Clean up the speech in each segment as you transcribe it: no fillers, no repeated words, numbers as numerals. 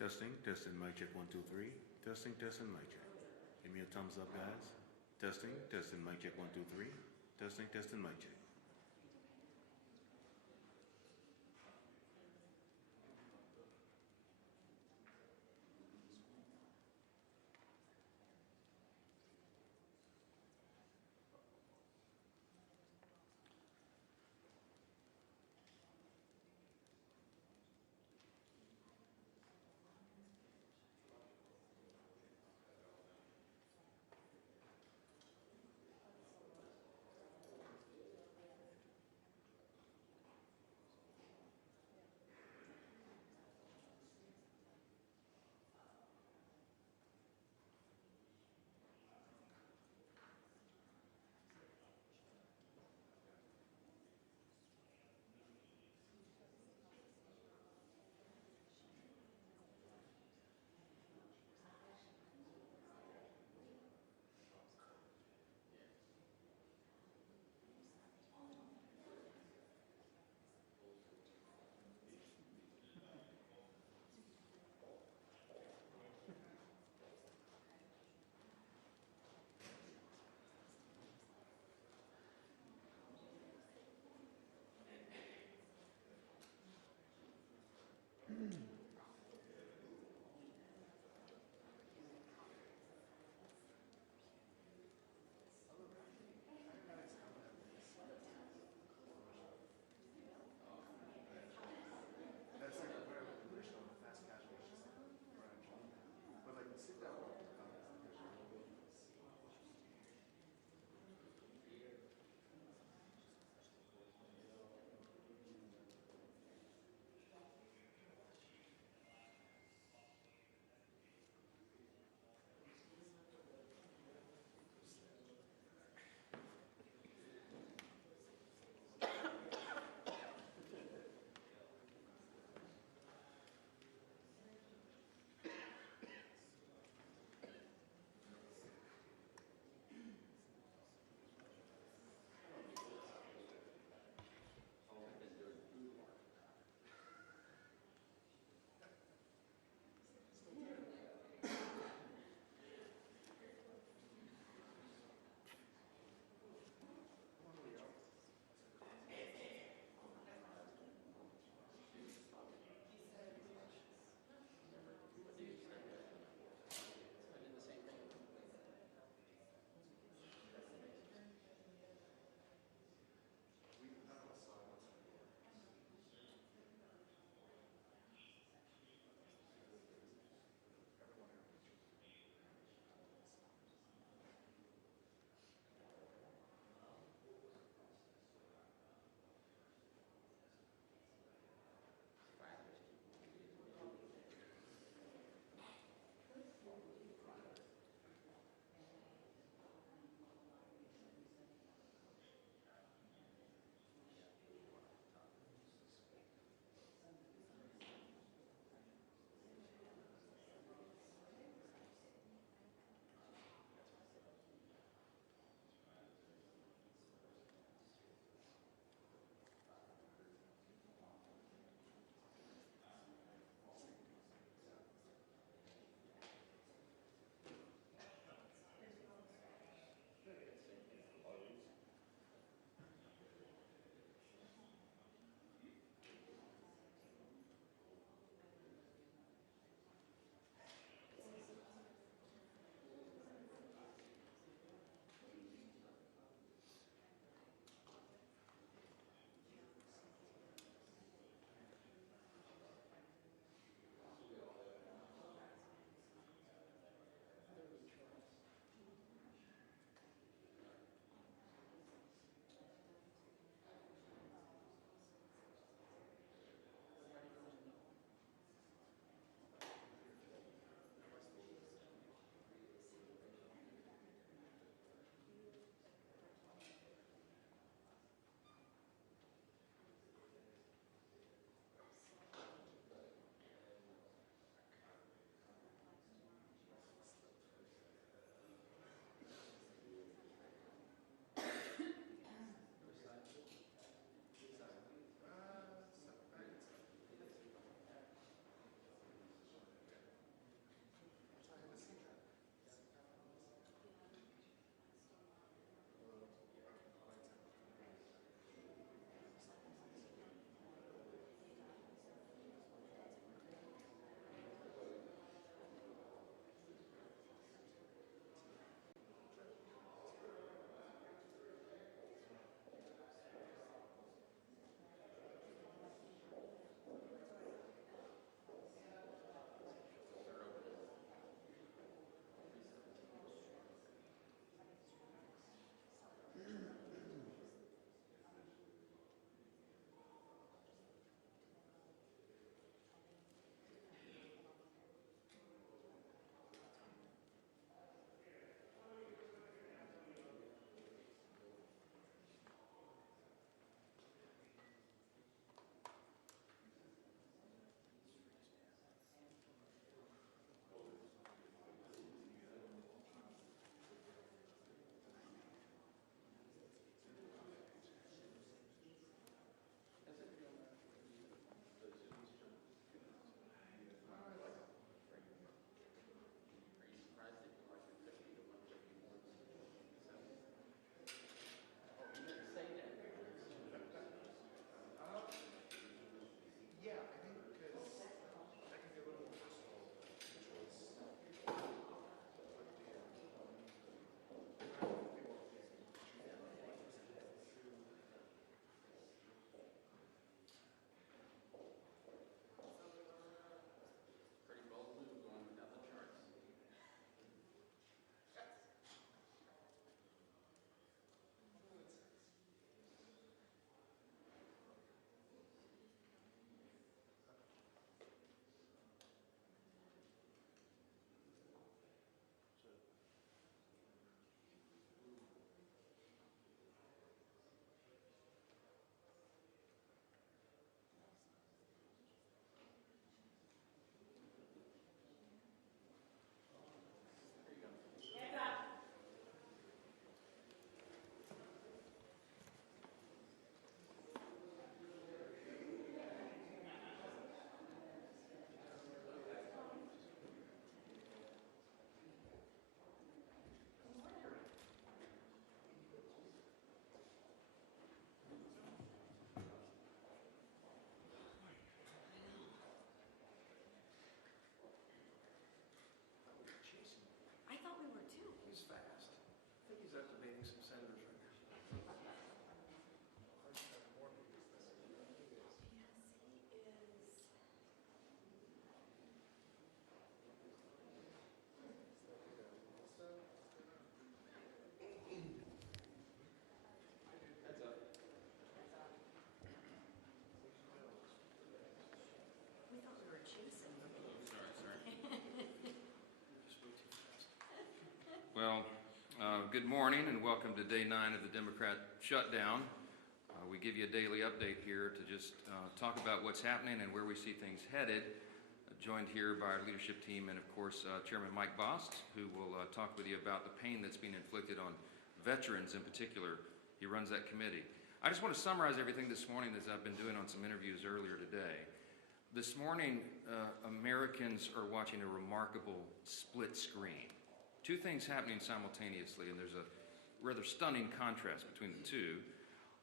Testing, testing, mic check, 1, 2, 3. Testing, testing, mic check. Give me a thumbs up, guys. Testing, testing, mic check, 1, 2, 3. Testing, testing, mic check. good morning and welcome to day 9 of the Democrat shutdown. We give you a daily update here to just talk about what's happening and where we see things headed. Joined here by our leadership team and of course Chairman Mike Bost, who will talk with you about the pain that's being inflicted on veterans in particular. He runs that committee. I just want to summarize everything this morning as I've been doing on some interviews earlier today. This morning, Americans are watching a remarkable split screen. Two things happening simultaneously, and there's a rather stunning contrast between the two.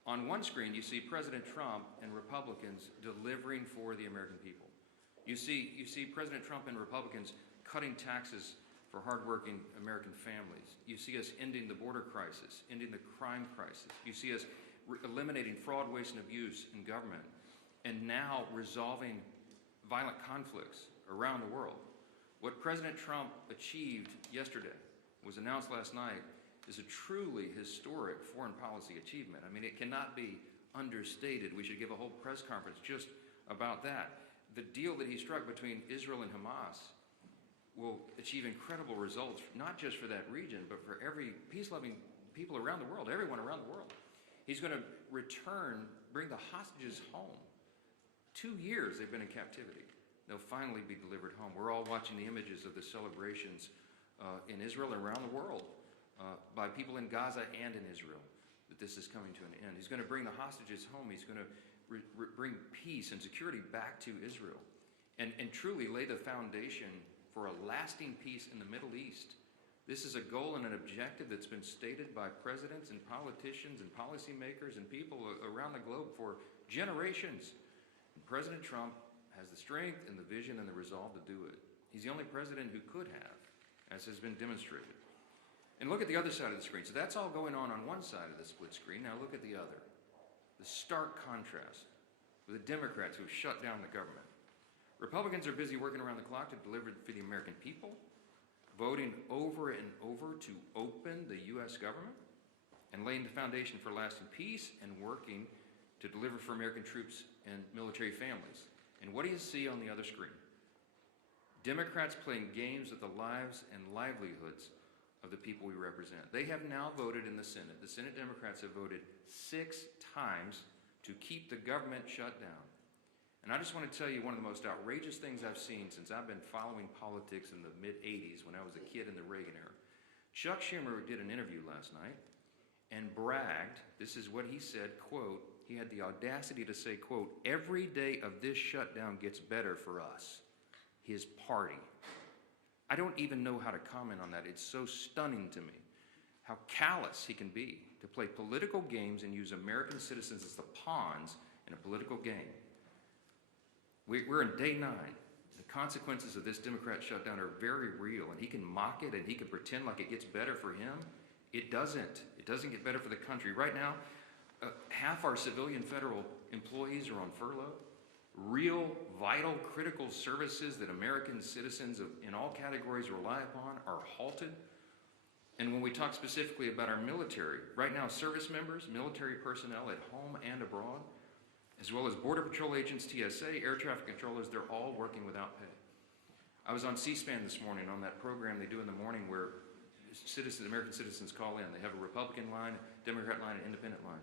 On one screen, you see President Trump and Republicans delivering for the American people. You see President Trump and Republicans cutting taxes for hardworking American families. You see us ending the border crisis, ending the crime crisis. You see us eliminating fraud, waste, and abuse in government, and now resolving violent conflicts around the world. What President Trump achieved yesterday, was announced last night, is a truly historic foreign policy achievement. I mean, it cannot be understated. We should give a whole press conference just about that. The deal that he struck between Israel and Hamas will achieve incredible results, not just for that region, but for every peace-loving people around the world, everyone around the world. He's going to bring the hostages home. 2 years they've been in captivity. They'll finally be delivered home. We're all watching the images of the celebrations in Israel and around the world by people in Gaza and in Israel, that this is coming to an end. He's going to bring the hostages home. He's going to bring peace and security back to Israel and truly lay the foundation for a lasting peace in the Middle East. This is a goal and an objective that's been stated by presidents and politicians and policymakers and people around the globe for generations. And President Trump has the strength and the vision and the resolve to do it. He's the only president who could have, as has been demonstrated. And look at the other side of the screen. So that's all going on one side of the split screen. Now look at the other. The stark contrast with the Democrats who have shut down the government. Republicans are busy working around the clock to deliver for the American people, voting over and over to open the U.S. government, and laying the foundation for lasting peace and working to deliver for American troops and military families. And what do you see on the other screen? Democrats playing games with the lives and livelihoods of the people we represent. They have now voted in the Senate. The Senate Democrats have voted 6 times to keep the government shut down. And I just want to tell you one of the most outrageous things I've seen since I've been following politics in the mid-'80s when I was a kid in the Reagan era. Chuck Schumer did an interview last night and bragged, this is what he said, quote, he had the audacity to say, quote, every day of this shutdown gets better for us, his party. I don't even know how to comment on that. It's so stunning to me how callous he can be to play political games and use American citizens as the pawns in a political game. We're in day 9. The consequences of this Democrat shutdown are very real, and he can mock it and he can pretend like it gets better for him. It doesn't. It doesn't get better for the country. Right now, half our civilian federal employees are on furlough. Real, vital, critical services that American citizens in all categories rely upon are halted. And when we talk specifically about our military, right now service members, military personnel at home and abroad, as well as Border Patrol agents, TSA, air traffic controllers, they're all working without pay. I was on C-SPAN this morning on that program they do in the morning where American citizens call in. They have a Republican line, Democrat line, and independent line.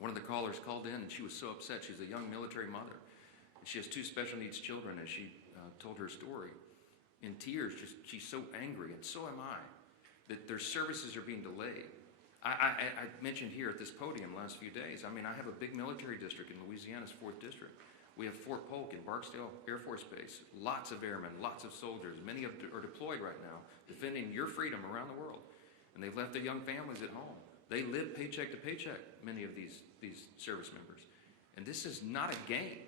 One of the callers called in and she was so upset. She's a young military mother. She has 2 special needs children, as she told her story. In tears, she's so angry, and so am I, that their services are being delayed. I mentioned here at this podium last few days, I mean, I have a big military district in Louisiana's 4th District. We have Fort Polk in Barksdale Air Force Base, lots of airmen, lots of soldiers. Many are deployed right now, defending your freedom around the world. And they've left their young families at home. They live paycheck to paycheck, many of these service members. And this is not a game.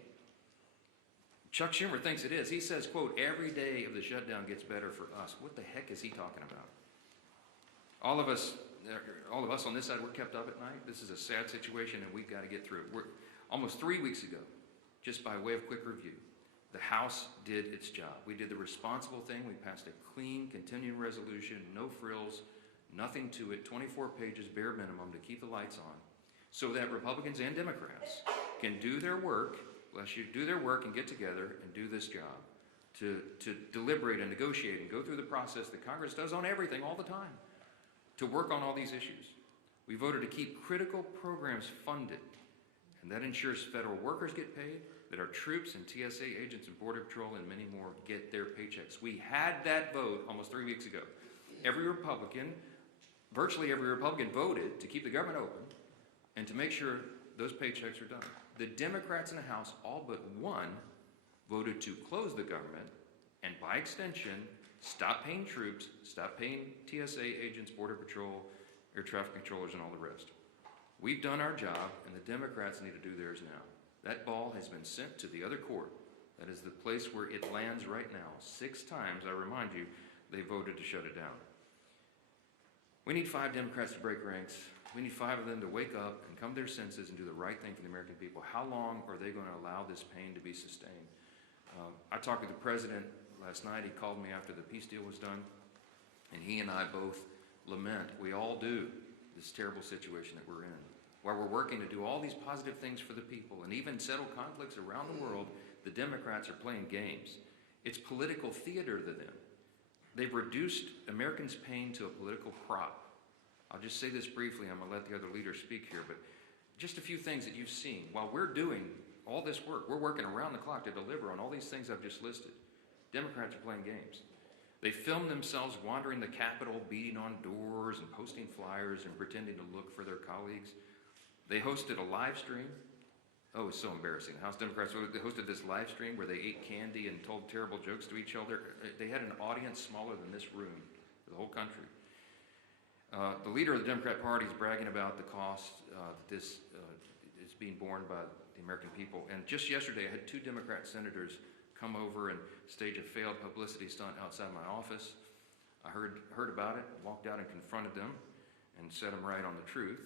Chuck Schumer thinks it is. He says, quote, every day of the shutdown gets better for us. What the heck is he talking about? All of us on this side, we're kept up at night. This is a sad situation, and we've got to get through it. We're almost 3 weeks ago, just by way of quick review, the House did its job. We did the responsible thing. We passed a clean, continuing resolution, no frills, nothing to it, 24 pages, bare minimum, to keep the lights on, so that Republicans and Democrats can do their work, and get together and do this job, to deliberate and negotiate and go through the process that Congress does on everything all the time. to work on all these issues. We voted to keep critical programs funded, and that ensures federal workers get paid, that our troops and TSA agents and Border Patrol and many more get their paychecks. We had that vote almost 3 weeks ago. Virtually every Republican voted to keep the government open and to make sure those paychecks are done. The Democrats in the House, all but one, voted to close the government and, by extension, stop paying troops, stop paying TSA agents, Border Patrol, air traffic controllers, and all the rest. We've done our job, and the Democrats need to do theirs now. That ball has been sent to the other court. That is the place where it lands right now. 6 times, I remind you, they voted to shut it down. We need 5 Democrats to break ranks. We need 5 of them to wake up and come to their senses and do the right thing for the American people. How long are they going to allow this pain to be sustained? I talked with the president last night. He called me after the peace deal was done, and he and I both lament, we all do, this terrible situation that we're in. While we're working to do all these positive things for the people and even settle conflicts around the world, the Democrats are playing games. It's political theater to them. They've reduced Americans' pain to a political prop. I'll just say this briefly. I'm going to let the other leaders speak here, but just a few things that you've seen. While we're doing all this work, we're working around the clock to deliver on all these things I've just listed. Democrats are playing games. They film themselves wandering the Capitol, beating on doors and posting flyers and pretending to look for their colleagues. They hosted a live stream. Oh, it's so embarrassing. House Democrats hosted this live stream where they ate candy and told terrible jokes to each other. They had an audience smaller than this room, the whole country. The leader of the Democrat Party is bragging about the cost that this is being borne by the American people. And just yesterday, I had 2 Democrat senators come over and stage a failed publicity stunt outside my office. I heard about it, walked out and confronted them and set them right on the truth.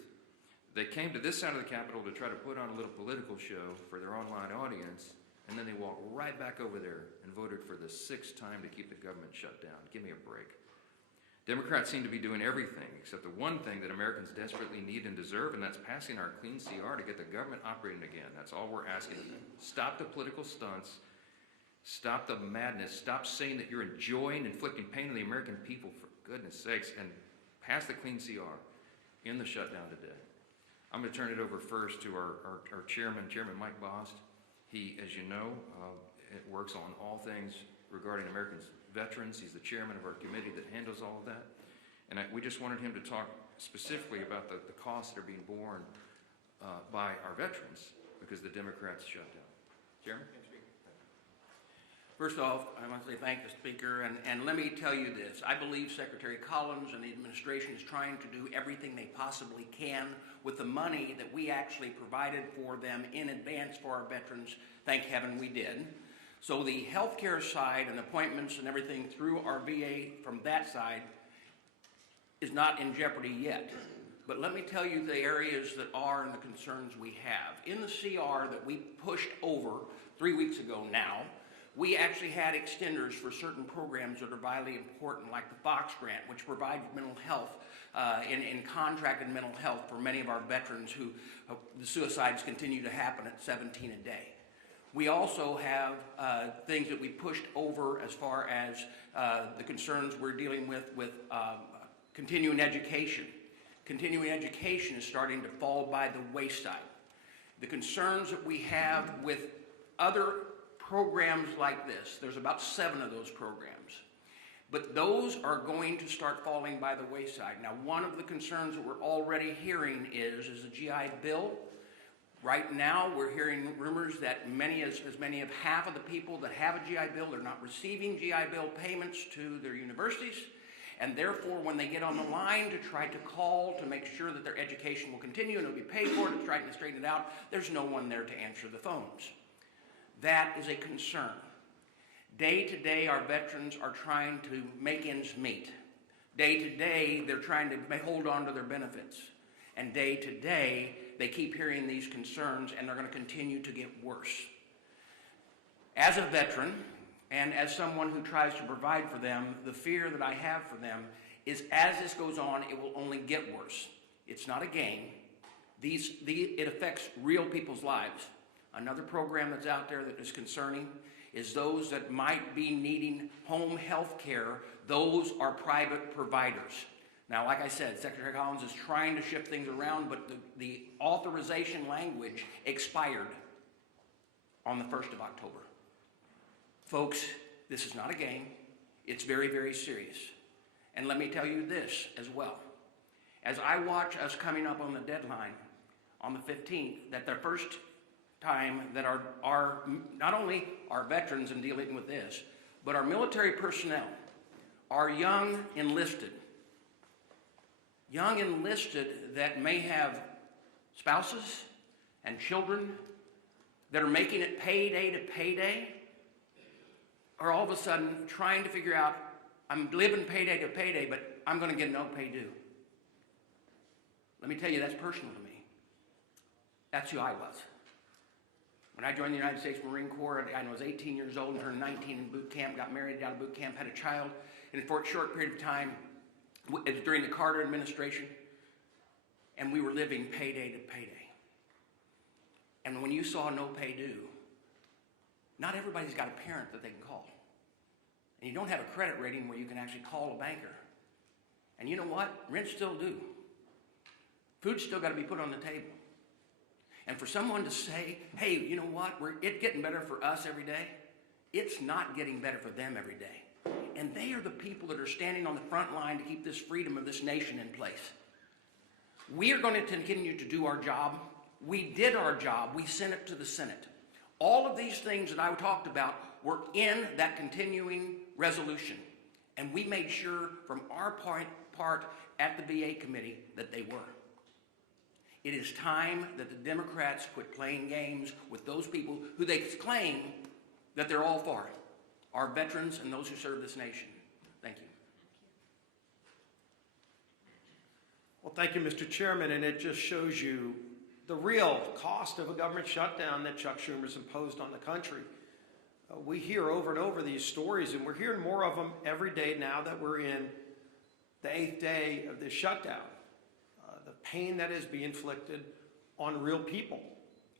They came to this side of the Capitol to try to put on a little political show for their online audience, and then they walked right back over there and voted for the 6th time to keep the government shut down. Give me a break. Democrats seem to be doing everything except the one thing that Americans desperately need and deserve, and that's passing our clean CR to get the government operating again. That's all we're asking of them. Stop the political stunts. Stop the madness. Stop saying that you're enjoying inflicting pain on the American people, for goodness sakes, and pass the clean CR in the shutdown today. I'm going to turn it over first to our chairman, Chairman Mike Bost. He, as you know, works on all things regarding American veterans. He's the chairman of our committee that handles all of that. And we just wanted him to talk specifically about the costs that are being borne by our veterans because the Democrats shut down. Chairman? First off, I want to say thank the Speaker, and let me tell you this. I believe Secretary Collins and the administration is trying to do everything they possibly can with the money that we actually provided for them in advance for our veterans. Thank heaven we did. So the healthcare side and appointments and everything through our VA from that side is not in jeopardy yet. But let me tell you the areas that are and the concerns we have. In the CR that we pushed over 3 weeks ago now, we actually had extenders for certain programs that are vitally important, like the Fox Grant, which provides mental health in contracted mental health for many of our veterans who the suicides continue to happen at 17 a day. We also have things that we pushed over as far as the concerns we're dealing with continuing education. Continuing education is starting to fall by the wayside. The concerns that we have with other programs like this, there's about 7 of those programs, but those are going to start falling by the wayside. Now, one of the concerns that we're already hearing is the GI Bill. Right now, we're hearing rumors that as many as half of the people that have a GI Bill are not receiving GI Bill payments to their universities, and therefore, when they get on the line to try to call to make sure that their education will continue and it'll be paid for to try to straighten it out, there's no one there to answer the phones. That is a concern. Day to day, our veterans are trying to make ends meet. Day to day, they're trying to hold on to their benefits. And day to day, they keep hearing these concerns, and they're going to continue to get worse. As a veteran, and as someone who tries to provide for them, the fear that I have for them is as this goes on, it will only get worse. It's not a game. It affects real people's lives. Another program that's out there that is concerning is those that might be needing home health care. Those are private providers. Now, like I said, Secretary Collins is trying to shift things around, but the authorization language expired on the 1st of October. Folks, this is not a game. It's very, very serious. And let me tell you this as well. As I watch us coming up on the deadline on the 15th, that the first time that our not only our veterans in dealing with this, but our military personnel, our young enlisted that may have spouses and children that are making it payday to payday, are all of a sudden trying to figure out, I'm living payday to payday, but I'm going to get no pay due. Let me tell you, that's personal to me. That's who I was. When I joined the United States Marine Corps, I was 18 years old and turned 19 in boot camp, got married out of boot camp, had a child. And for a short period of time, it was during the Carter administration, and we were living payday to payday. And when you saw no pay due, not everybody's got a parent that they can call. And you don't have a credit rating where you can actually call a banker. And you know what? Rent's still due. Food's still got to be put on the table. And for someone to say, hey, you know what? It's getting better for us every day. It's not getting better for them every day. And they are the people that are standing on the front line to keep this freedom of this nation in place. We are going to continue to do our job. We did our job. We sent it to the Senate. All of these things that I talked about were in that continuing resolution. And we made sure from our part at the VA committee that they were. It is time that the Democrats quit playing games with those people who they claim that they're all for it. Our veterans and those who serve this nation. Thank you. Well, thank you, Mr. Chairman, and it just shows you the real cost of a government shutdown that Chuck Schumer's imposed on the country. We hear over and over these stories, and we're hearing more of them every day now that we're in the 8th day of this shutdown. The pain that is being inflicted on real people.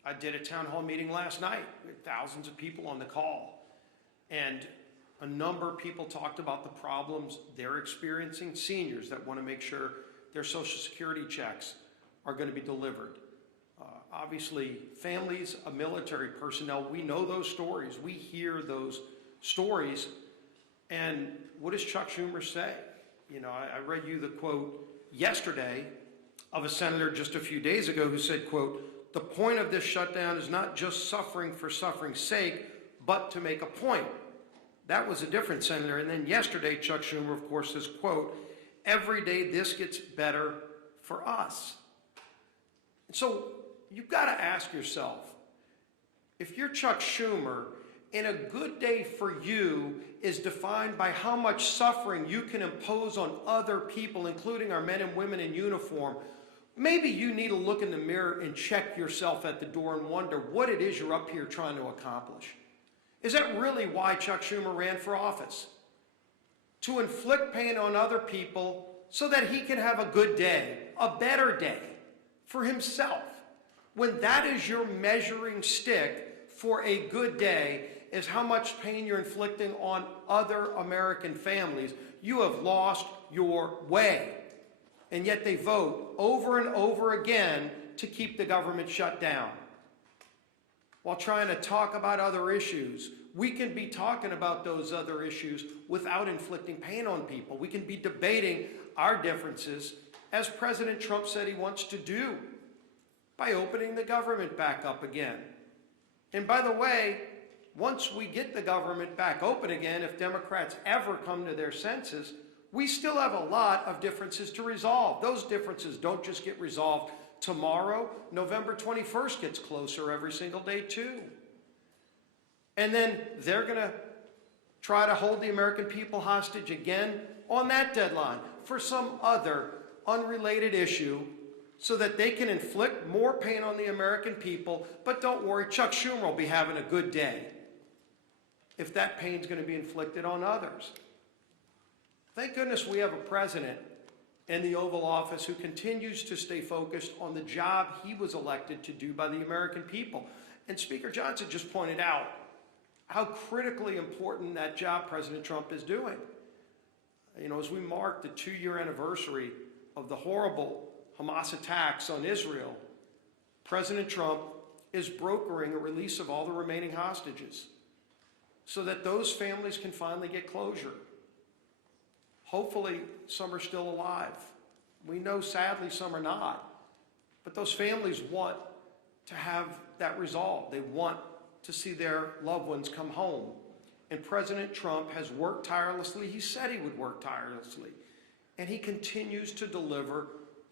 I did a town hall meeting last night with thousands of people on the call, and a number of people talked about the problems they're experiencing. Seniors that want to make sure their Social Security checks are going to be delivered. Obviously, families of military personnel, we know those stories. We hear those stories. And what does Chuck Schumer say? You know, I read you the quote yesterday of a senator just a few days ago who said, quote, "The point of this shutdown is not just suffering for suffering's sake, but to make a point." That was a different senator. And then yesterday, Chuck Schumer, of course, says, quote, "Every day this gets better for us." And so you've got to ask yourself, if you're Chuck Schumer, and a good day for you is defined by how much suffering you can impose on other people, including our men and women in uniform, maybe you need to look in the mirror and check yourself at the door and wonder what it is you're up here trying to accomplish. Is that really why Chuck Schumer ran for office? To inflict pain on other people so that he can have a good day, a better day for himself. When that is your measuring stick for a good day, is how much pain you're inflicting on other American families, you have lost your way. And yet they vote over and over again to keep the government shut down. While trying to talk about other issues, we can be talking about those other issues without inflicting pain on people. We can be debating our differences, as President Trump said he wants to do, by opening the government back up again. And by the way, once we get the government back open again, if Democrats ever come to their senses, we still have a lot of differences to resolve. Those differences don't just get resolved tomorrow. November 21st gets closer every single day too. And then they're going to try to hold the American people hostage again on that deadline for some other unrelated issue, so that they can inflict more pain on the American people. But don't worry, Chuck Schumer will be having a good day if that pain's going to be inflicted on others. Thank goodness we have a president in the Oval Office who continues to stay focused on the job he was elected to do by the American people. And Speaker Johnson just pointed out how critically important that job President Trump is doing. You know, as we mark the 2-year anniversary of the horrible Hamas attacks on Israel, President Trump is brokering a release of all the remaining hostages so that those families can finally get closure. Hopefully, some are still alive. We know, sadly, some are not. But those families want to have that resolved. They want to see their loved ones come home. And President Trump has worked tirelessly. He said he would work tirelessly. And he continues to deliver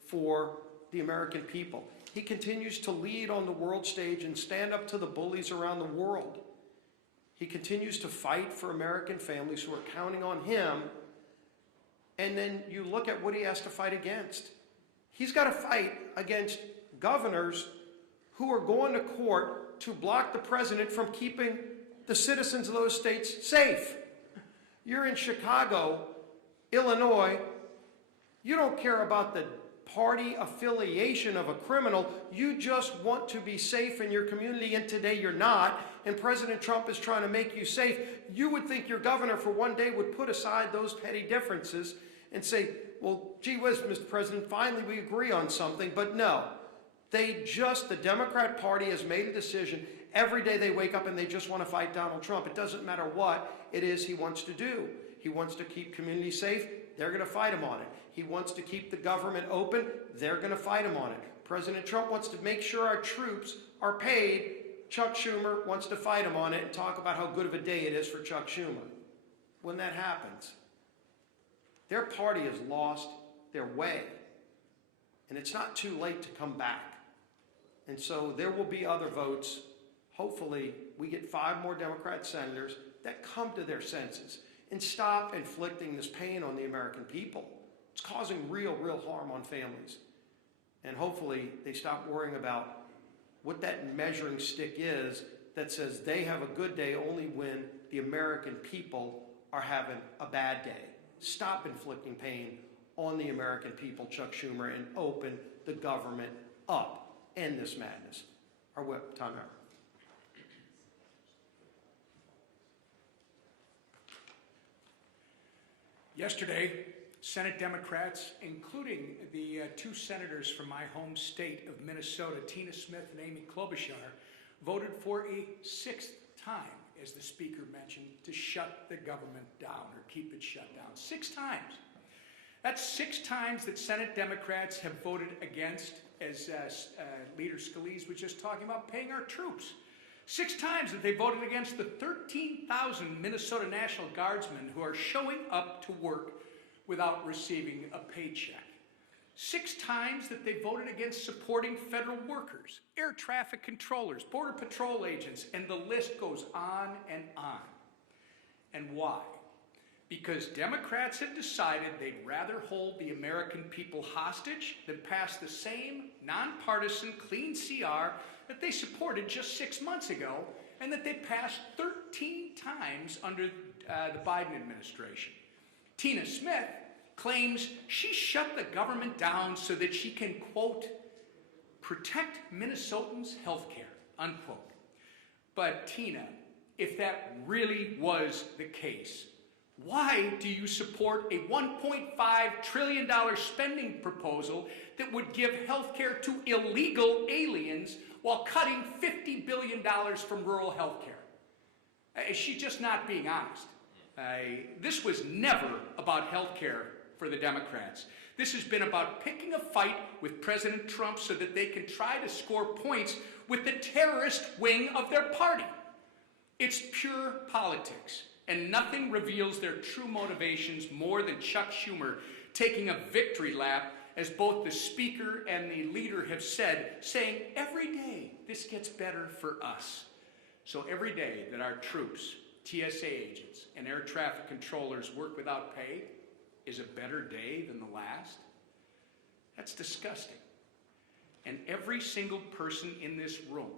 for the American people. He continues to lead on the world stage and stand up to the bullies around the world. He continues to fight for American families who are counting on him. And then you look at what he has to fight against. He's got to fight against governors who are going to court to block the president from keeping the citizens of those states safe. You're in Chicago, Illinois. You don't care about the party affiliation of a criminal. You just want to be safe in your community, and today you're not, and President Trump is trying to make you safe. You would think your governor for one day would put aside those petty differences and say, well, gee whiz, Mr. President, finally we agree on something. But no, the Democrat Party has made a decision. Every day they wake up and they just want to fight Donald Trump. It doesn't matter what it is he wants to do. He wants to keep communities safe. They're going to fight him on it. He wants to keep the government open. They're going to fight him on it. President Trump wants to make sure our troops are paid. Chuck Schumer wants to fight him on it and talk about how good of a day it is for Chuck Schumer. When that happens, their party has lost their way. And it's not too late to come back. And so there will be other votes. Hopefully, we get 5 more Democrat senators that come to their senses and stop inflicting this pain on the American people. It's causing real harm on families. And hopefully, they stop worrying about what that measuring stick is that says they have a good day only when the American people are having a bad day. Stop inflicting pain on the American people, Chuck Schumer, and open the government up. End this madness. Our whip, time out. Yesterday, Senate Democrats, including the 2 senators from my home state of Minnesota, Tina Smith and Amy Klobuchar, voted for a 6th time, as the Speaker mentioned, to shut the government down or keep it shut down. 6 times. That's 6 times that Senate Democrats have voted against, as Leader Scalise was just talking about, paying our troops. 6 times that they voted against the 13,000 Minnesota National Guardsmen who are showing up to work without receiving a paycheck. 6 times that they voted against supporting federal workers, air traffic controllers, border patrol agents, and the list goes on and on. And why? Because Democrats have decided they'd rather hold the American people hostage than pass the same nonpartisan clean CR that they supported just 6 months ago and that they passed 13 times under the Biden administration. Tina Smith claims she shut the government down so that she can, quote, protect Minnesotans' health care, unquote. But Tina, if that really was the case, why do you support a $1.5 trillion spending proposal that would give health care to illegal aliens while cutting $50 billion from rural health care? She's just not being honest. This was never about health care for the Democrats. This has been about picking a fight with President Trump so that they can try to score points with the terrorist wing of their party. It's pure politics. And nothing reveals their true motivations more than Chuck Schumer taking a victory lap, as both the Speaker and the Leader have said, saying every day this gets better for us. So every day that our troops, TSA agents, and air traffic controllers work without pay is a better day than the last? That's disgusting. And every single person in this room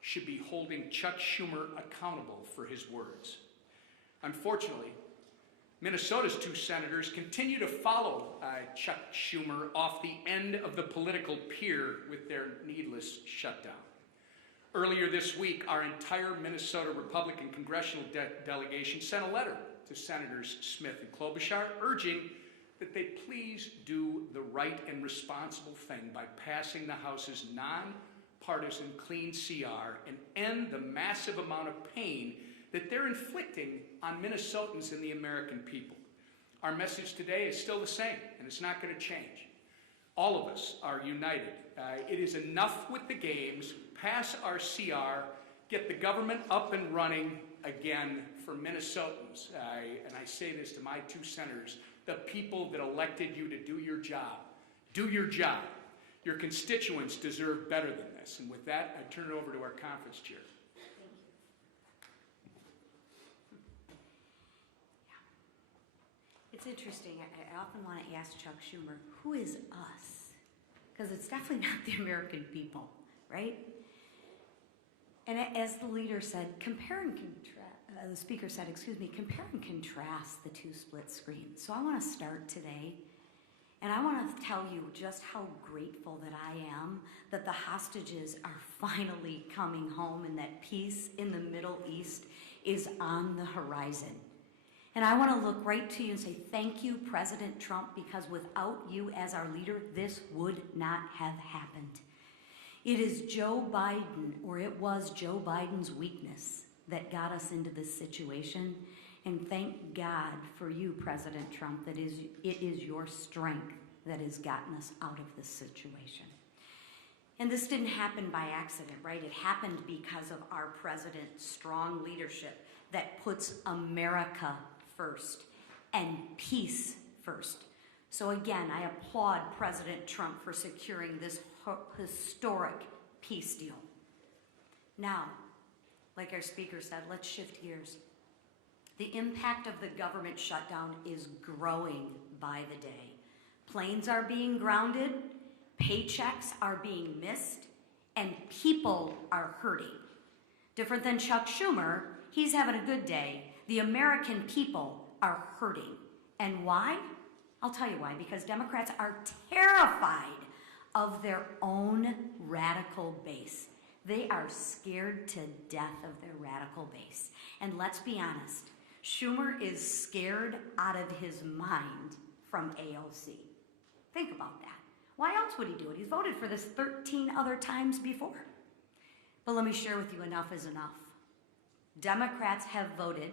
should be holding Chuck Schumer accountable for his words. Unfortunately, Minnesota's 2 senators continue to follow Chuck Schumer off the end of the political pier with their needless shutdown. Earlier this week, our entire Minnesota Republican congressional delegation sent a letter to Senators Smith and Klobuchar, urging that they please do the right and responsible thing by passing the House's nonpartisan clean CR and end the massive amount of pain that they're inflicting on Minnesotans and the American people. Our message today is still the same, and it's not going to change. All of us are united. It is enough with the games. Pass our CR, get the government up and running again for Minnesotans. And I say this to my two senators, the people that elected you to do your job. Do your job. Your constituents deserve better than this. And with that, I turn it over to our conference chair. It's interesting. I often want to ask Chuck Schumer, who is us? Because it's definitely not the American people, right? And as the leader said, compare and contrast. The speaker said, compare and contrast the two split screens. So I want to start today, and I want to tell you just how grateful that I am that the hostages are finally coming home and that peace in the Middle East is on the horizon. And I want to look right to you and say, thank you, President Trump, because without you as our leader, this would not have happened. It is Joe Biden, or it was Joe Biden's weakness that got us into this situation. And thank God for you, President Trump, that it is your strength that has gotten us out of this situation. And this didn't happen by accident, right? It happened because of our president's strong leadership that puts America first and peace first. So again, I applaud President Trump for securing this historic peace deal. Now, like our speaker said, let's shift gears. The impact of the government shutdown is growing by the day. Planes are being grounded, paychecks are being missed, and people are hurting. Different than Chuck Schumer, he's having a good day. The American people are hurting. And why? I'll tell you why. Because Democrats are terrified of their own radical base. They are scared to death of their radical base. And let's be honest, Schumer is scared out of his mind from AOC. Think about that. Why else would he do it? He's voted for this 13 other times before. But let me share with you, enough is enough. Democrats have voted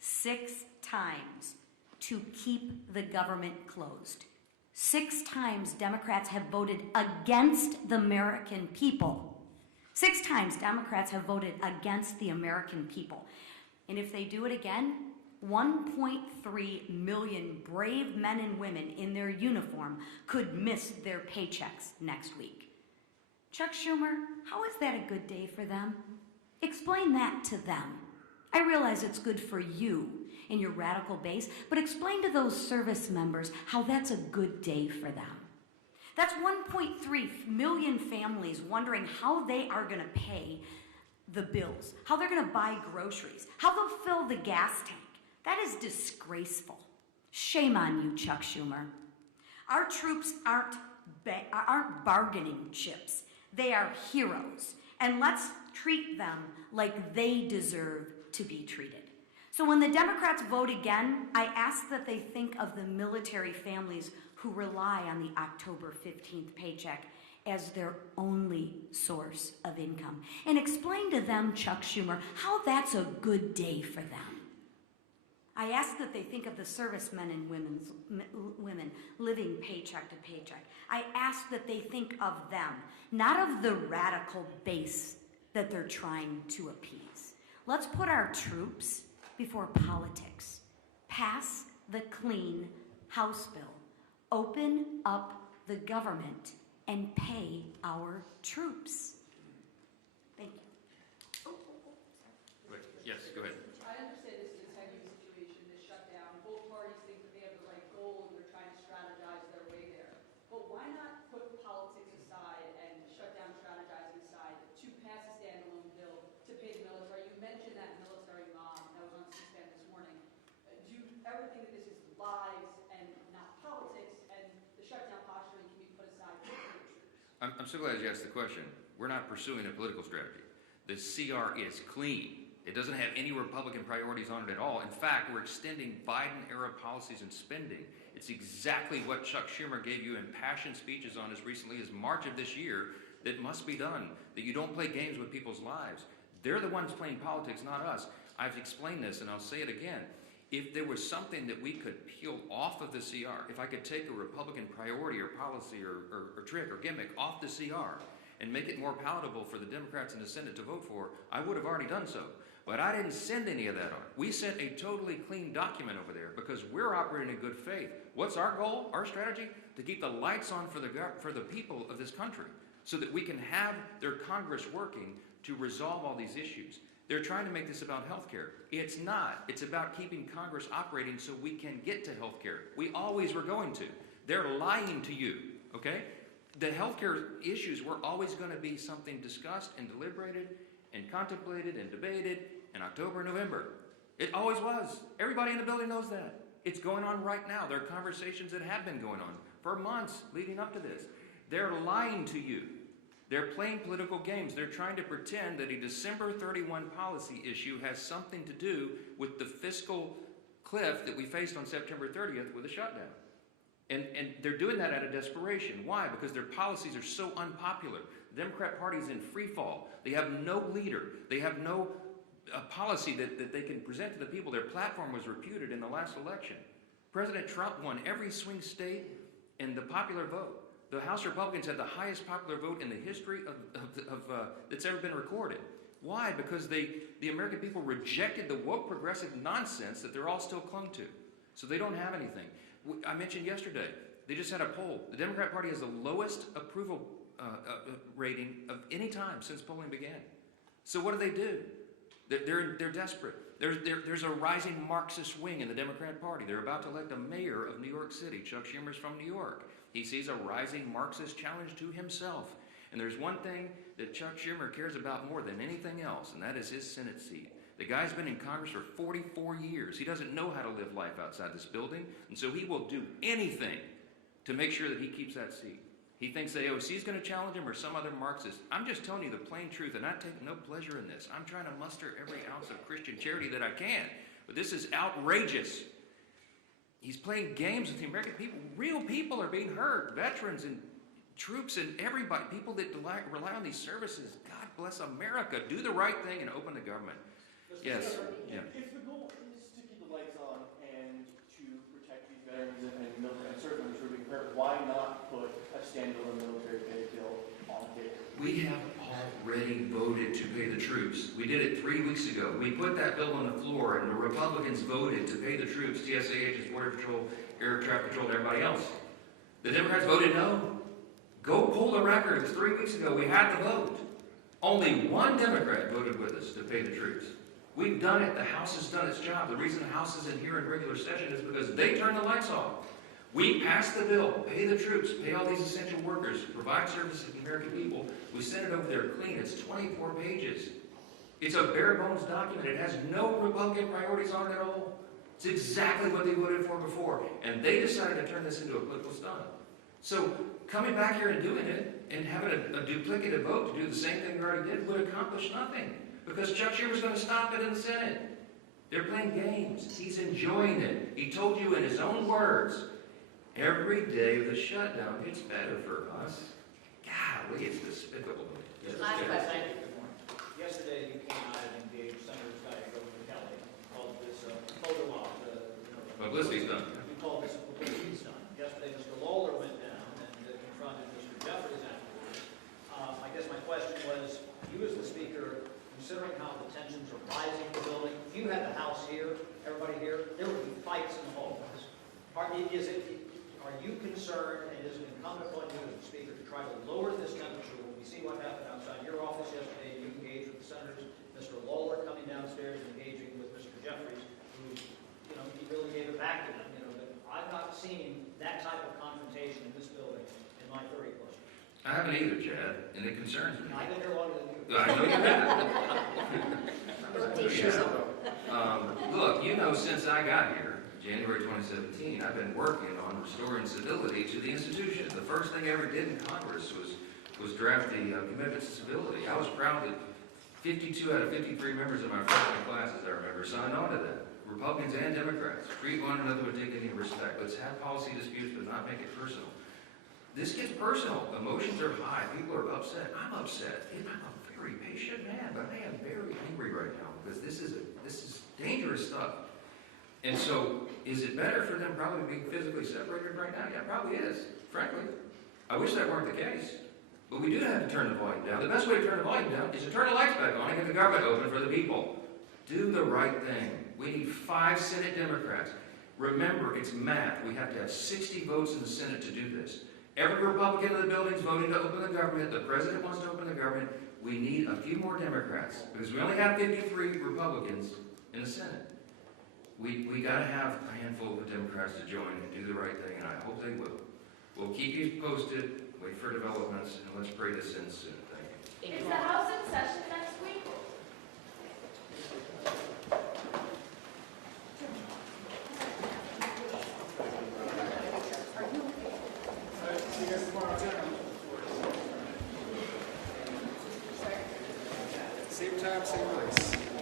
6 times to keep the government closed. 6 times Democrats have voted against the American people. 6 times Democrats have voted against the American people. And if they do it again, 1.3 million brave men and women in their uniform could miss their paychecks next week. Chuck Schumer, how is that a good day for them? Explain that to them. I realize it's good for you and your radical base, but explain to those service members how that's a good day for them. That's 1.3 million families wondering how they are going to pay the bills, how they're going to buy groceries, how they'll fill the gas tank. That is disgraceful. Shame on you, Chuck Schumer. Our troops aren't bargaining chips. They are heroes. And let's treat them like they deserve to be treated. So when the Democrats vote again, I ask that they think of the military families who rely on the October 15th paycheck as their only source of income. And explain to them, Chuck Schumer, how that's a good day for them. I ask that they think of the servicemen and women living paycheck to paycheck. I ask that they think of them, not of the radical base that they're trying to appease. Let's put our troops before politics. Pass the clean House bill. Open up the government and pay our troops. Thank you. Wait, yes, go ahead. I understand this is a heavy situation, this shutdown. Both parties think that they have the right goal and they're trying to strategize their way there. But why not put politics aside and shutdown strategizing aside to pass a standalone bill to pay the military? You mentioned that military mom that was on C-SPAN this morning. Do you ever think that this is lives and not politics, and the shutdown posturing can be put aside for the troops? I'm so glad you asked the question. We're not pursuing a political strategy. The CR is clean. It doesn't have any Republican priorities on it at all. In fact, we're extending Biden-era policies and spending. It's exactly what Chuck Schumer gave you impassioned speeches on as recently as March of this year, that must be done, that you don't play games with people's lives. They're the ones playing politics, not us. I've explained this, and I'll say it again. If there was something that we could peel off of the CR, if I could take a Republican priority or policy or trick or gimmick off the CR and make it more palatable for the Democrats in the Senate to vote for, I would have already done so. But I didn't send any of that on. We sent a totally clean document over there because we're operating in good faith. What's our goal, our strategy? To keep the lights on for the people of this country so that we can have their Congress working to resolve all these issues. They're trying to make this about health care. It's not. It's about keeping Congress operating so we can get to health care. We always were going to. They're lying to you, okay? The health care issues were always going to be something discussed and deliberated and contemplated and debated in October, November. It always was. Everybody in the building knows that. It's going on right now. There are conversations that have been going on for months leading up to this. They're lying to you. They're playing political games. They're trying to pretend that a December 31 policy issue has something to do with the fiscal cliff that we faced on September 30th with a shutdown. And they're doing that out of desperation. Why? Because their policies are so unpopular. The Democrat Party is in free fall. They have no leader. They have no policy that they can present to the people. Their platform was reputed in the last election. President Trump won every swing state in the popular vote. The House Republicans had the highest popular vote in the history that's ever been recorded. Why? Because the American people rejected the woke progressive nonsense that they're all still clung to. So they don't have anything. I mentioned yesterday, they just had a poll. The Democrat Party has the lowest approval rating of any time since polling began. So what do? They're desperate. There's a rising Marxist wing in the Democrat Party. They're about to elect a mayor of New York City. Chuck Schumer's from New York. He sees a rising Marxist challenge to himself. And there's one thing that Chuck Schumer cares about more than anything else, and that is his Senate seat. The guy's been in Congress for 44 years. He doesn't know how to live life outside this building, and so he will do anything to make sure that he keeps that seat. He thinks the AOC is going to challenge him or some other Marxist. I'm just telling you the plain truth, and I take no pleasure in this. I'm trying to muster every ounce of Christian charity that I can, but this is outrageous. He's playing games with the American people. Real people are being hurt. Veterans and troops and everybody, people that rely on these services. God bless America. Do the right thing and open the government. Yes. Yeah. If the goal is to keep the lights on and to protect these veterans and military service members who are being hurt, why not put a standalone military pay bill on the table? We have already voted to pay the troops. We did it 3 weeks ago. We put that bill on the floor, and the Republicans voted to pay the troops, TSA agents, Border Patrol, Air Traffic Patrol, and everybody else. The Democrats voted no. Go pull the records. 3 weeks ago, we had the vote. Only one Democrat voted with us to pay the troops. We've done it. The House has done its job. The reason the House is in here in regular session is because they turned the lights off. We passed the bill, pay the troops, pay all these essential workers, provide services to the American people. We sent it over there clean. It's 24 pages. It's a bare bones document. It has no Republican priorities on it at all. It's exactly what they voted for before. And they decided to turn this into a political stunt. So coming back here and doing it and having a duplicative vote to do the same thing we already did would accomplish nothing. Because Chuck Schumer's going to stop it in the Senate. They're playing games. He's enjoying it. He told you in his own words, every day of the shutdown gets better for us. Golly, it's despicable. Yes, Last question. Yesterday, you came out and engaged Senator Schneider and Kelly, called this photo op. Publicity stunt. You called this a publicity stunt. Yesterday, Mr. Lawler went down and confronted Mr. Jeffries afterwards. I guess my question was, you as the speaker, considering how the tensions are rising in the building, if you had the House here, everybody here, there would be fights in the hallways. Are you concerned, and is it incumbent upon you as the speaker to try to lower this temperature? When we see what happened outside your office yesterday, you engaged with the senators, Mr. Lawler coming downstairs and engaging with Mr. Jeffries, who, he really gave it back to them. But I've not seen that type of confrontation in this building in my 30 plus years. I haven't either, Chad, and it concerns me. I've been here longer than you. I know you have. Look, since I got here, January 2017, I've been working on restoring civility to the institution. The first thing I ever did in Congress was draft the Commitment to Civility. I was proud that 52 out of 53 members of my freshman class, as I remember, signed on to that. Republicans and Democrats. Treat one another with dignity and respect. Let's have policy disputes, but not make it personal. This gets personal. Emotions are high. People are upset. I'm upset. I'm a very patient man, but I am very angry right now because this is dangerous stuff. And so, is it better for them probably being physically separated right now? Yeah, it probably is, frankly. I wish that weren't the case. But we do have to turn the volume down. The best way to turn the volume down is to turn the lights back on and get the government open for the people. Do the right thing. We need 5 Senate Democrats. Remember, it's math. We have to have 60 votes in the Senate to do this. Every Republican in the building is voting to open the government. The president wants to open the government. We need a few more Democrats because we only have 53 Republicans in the Senate. We got to have a handful of Democrats to join and do the right thing, and I hope they will. We'll keep you posted, wait for developments, and let's pray this ends soon. Thank you. Is the House in session next week? See you guys tomorrow. Same time, same place.